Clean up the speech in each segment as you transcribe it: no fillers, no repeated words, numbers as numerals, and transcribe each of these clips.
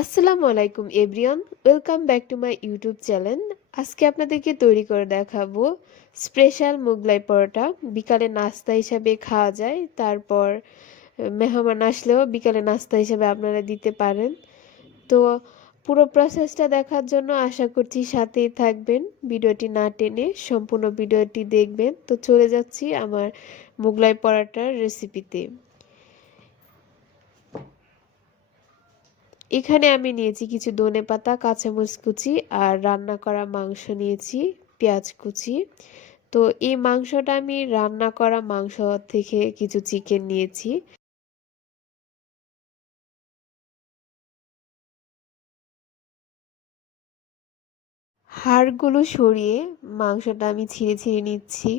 আসসালামু আলাইকুম everyone, welcome back to my YouTube channel. আজকে আপনাদেরকে তৈরি করে দেখাবো স্পেশাল মুগলাই পরোটা। বিকালে নাস্তা হিসাবে খাওয়া যায়, তারপর মেহমান আসলেও বিকালে নাস্তা হিসাবে আপনারা দিতে পারেন। তো পুরো প্রসেসটা দেখার জন্য আশা করছি সাথেই থাকবেন, ভিডিওটি না টেনে সম্পূর্ণ ভিডিওটি দেখবেন। তো চলে যাচ্ছি আমার মুগলাই পরোটার রেসিপিতে। এখানে আমি নিয়েছি কিছু ধনেপাতা, কাঁচামরিচ কুচি আর রান্না করা মাংস নিয়েছি, পেঁয়াজ কুচি। তো এই মাংসটা আমি রান্না করা মাংস থেকে কিছু চিকেন নিয়েছি। হাড়গুলো সরিয়ে মাংসটা আমি ছিঁড়ে ছিঁড়ে নিচ্ছি।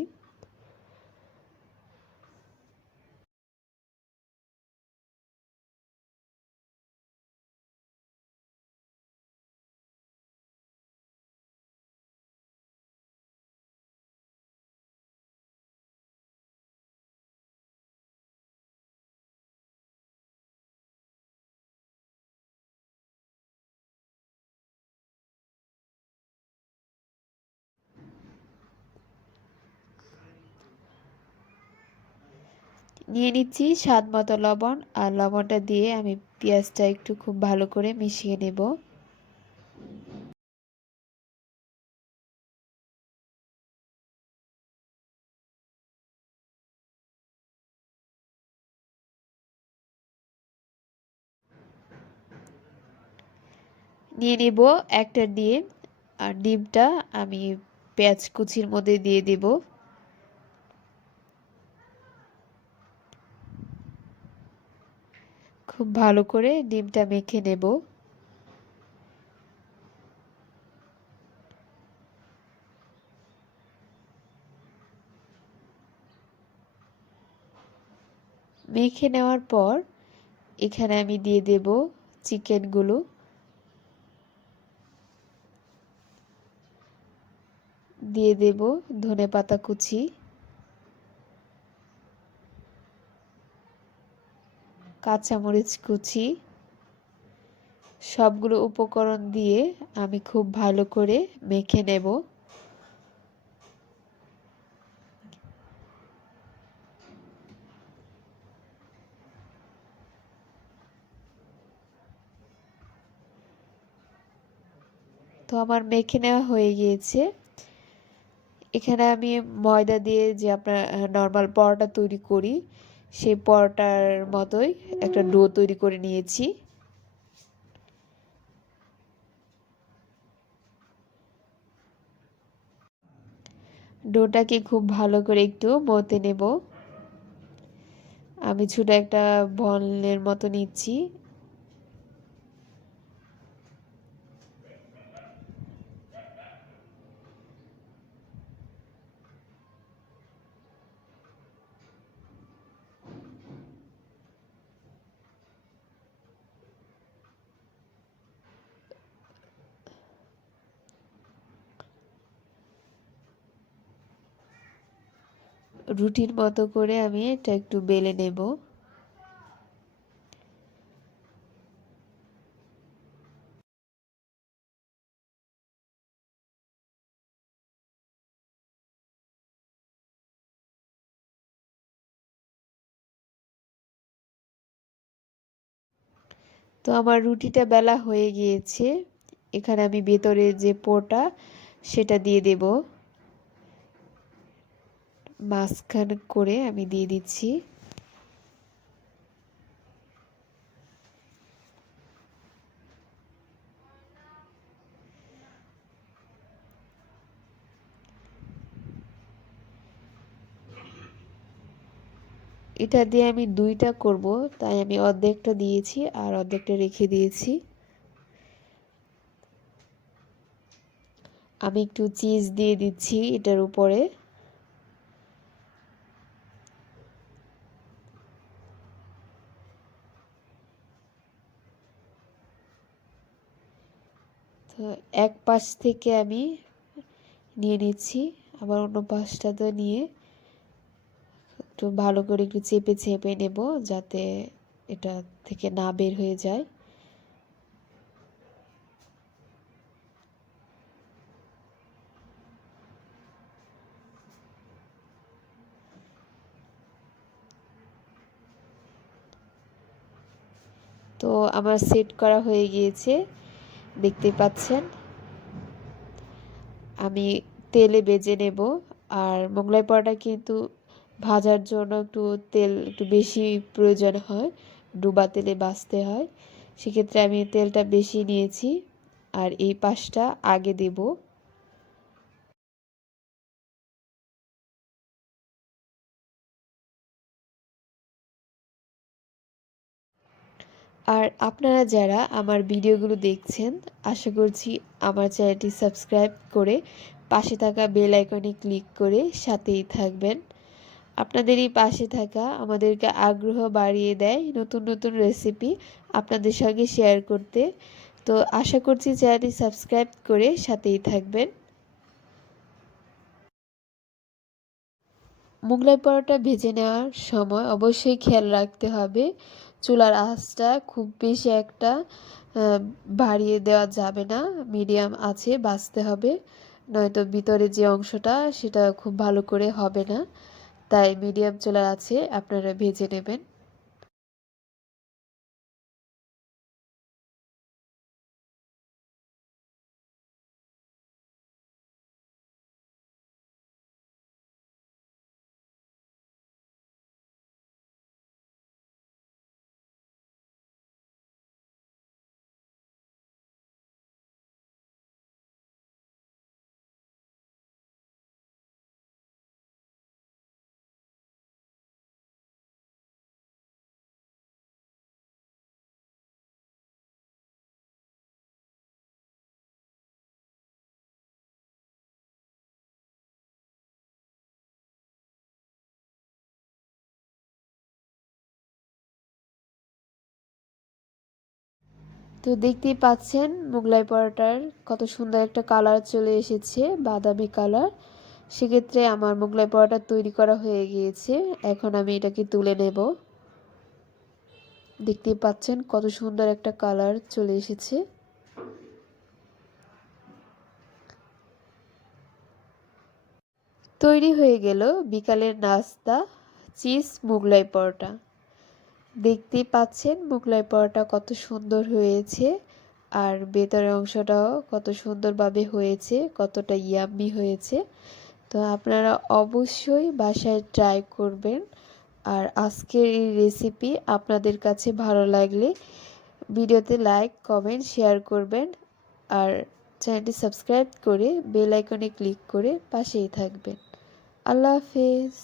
নিয়ে নিচ্ছি স্বাদ মতো লবণ, আর লবণটা দিয়ে আমি পেঁয়াজটা একটু খুব ভালো করে মিশিয়ে নেব। নিয়ে নেব একটা ডিম, আর ডিমটা আমি পেঁয়াজ কুচির মধ্যে দিয়ে দেব। খুব ভালো করে ডিমটা মেখে নেব। মেখে নেওয়ার পর এখানে আমি দিয়ে দেব চিকেনগুলো, দিয়ে দেব ধনেপাতা কুচি, কাঁচামরিচ কুচি। সবগুলো উপকরণ দিয়ে আমি খুব ভালো করে মেখে নেব। তো আমার মেখে নেওয়া হয়ে গিয়েছে। এখানে আমি ময়দা দিয়ে যে আপনার নর্মাল পরোটা তৈরি করি, সেই পরোটার মতোই একটা ডো তৈরি করে নিয়েছি। ডোটাকে খুব ভালো করে একটু মথে নেব। আমি ছোট একটা বলের মতো নিচ্ছি। রুটির মতো করে আমি এটা একটু বেলে নেব। তো আমার রুটিটা বেলা হয়ে গিয়েছে। এখানে আমি ভেতরে যে পোরটা সেটা দিয়ে দেব, মাঝখানে করে আমি দিয়ে দিচ্ছি। এটা দিয়ে আমি দুইটা করব, তাই আমি অর্ধেকটা দিয়েছি আর অর্ধেকটা রেখে দিয়েছি। আমি একটু চিজ দিয়ে দিচ্ছি এটার উপরে। তো এক পাশ থেকে আমি নিয়ে নিচ্ছি, আবার অন্য পাশটাতে নিয়ে একটু ভালো করে একটু চেপে চেপে নেব, যাতে এটা থেকে না বের হয়ে যায়। তো আমার সেট করা হয়ে গিয়েছে, দেখতে পাচ্ছেন। আমি তেলে ভেজে নেব। আর মোগলাই পরোটা কিন্তু ভাজার জন্য তেল একটু বেশি প্রয়োজন হয়, ডুবা তেলে ভাজতে হয়। সেক্ষেত্রে আমি তেলটা বেশি নিয়েছি। আর এই পাশটা আগে দেব। আর আপনারা যারা আমার ভিডিওগুলো দেখছেন, আশা করছি আমার চ্যানেলটি সাবস্ক্রাইব করে পাশে থাকা বেল আইকনে ক্লিক করে সাথেই থাকবেন। আপনাদের এই পাশে থাকা আমাদেরকে আগ্রহ বাড়িয়ে দেয় নতুন নতুন রেসিপি আপনাদের সঙ্গে শেয়ার করতে। তো আশা করছি চ্যানেলটি সাবস্ক্রাইব করে সাথেই থাকবেন। মোগলাই পরোটা ভেজে নেওয়ার সময় অবশ্যই খেয়াল রাখতে হবে চুলার আঁচটা খুব বেশি একটা বাড়িয়ে দেওয়া যাবে না, মিডিয়াম আছে ভাজতে হবে, নয়তো ভিতরে যে অংশটা সেটা খুব ভালো করে হবে না। তাই মিডিয়াম চুলার আছে আপনারা ভেজে নেবেন। তো দেখতেই পাচ্ছেন মোগলাই পরোটার কত সুন্দর একটা কালার চলে এসেছে, বাদামি কালার। সেক্ষেত্রে আমার মোগলাই পরোটা তৈরি করা হয়ে গিয়েছে। এখন আমি এটাকে তুলে নেব। দেখতেই পাচ্ছেন কত সুন্দর একটা কালার চলে এসেছে। তৈরি হয়ে গেল বিকালের নাস্তা, চিজ মোগলাই পরোটা। দেখতেই পাচ্ছেন মোগলাই পরোটা কত সুন্দর হয়েছে, আর ভেতরের অংশটাও কত সুন্দরভাবে হয়েছে, কতটা ইয়াম্মি হয়েছে। তো আপনারা অবশ্যই বাসায় ট্রাই করবেন। আর আজকের এই রেসিপি আপনাদের কাছে ভালো লাগলে ভিডিওতে লাইক, কমেন্ট, শেয়ার করবেন। আর চ্যানেলটি সাবস্ক্রাইব করে বেল আইকনে ক্লিক করে পাশেই থাকবেন। আল্লাহ হাফেজ।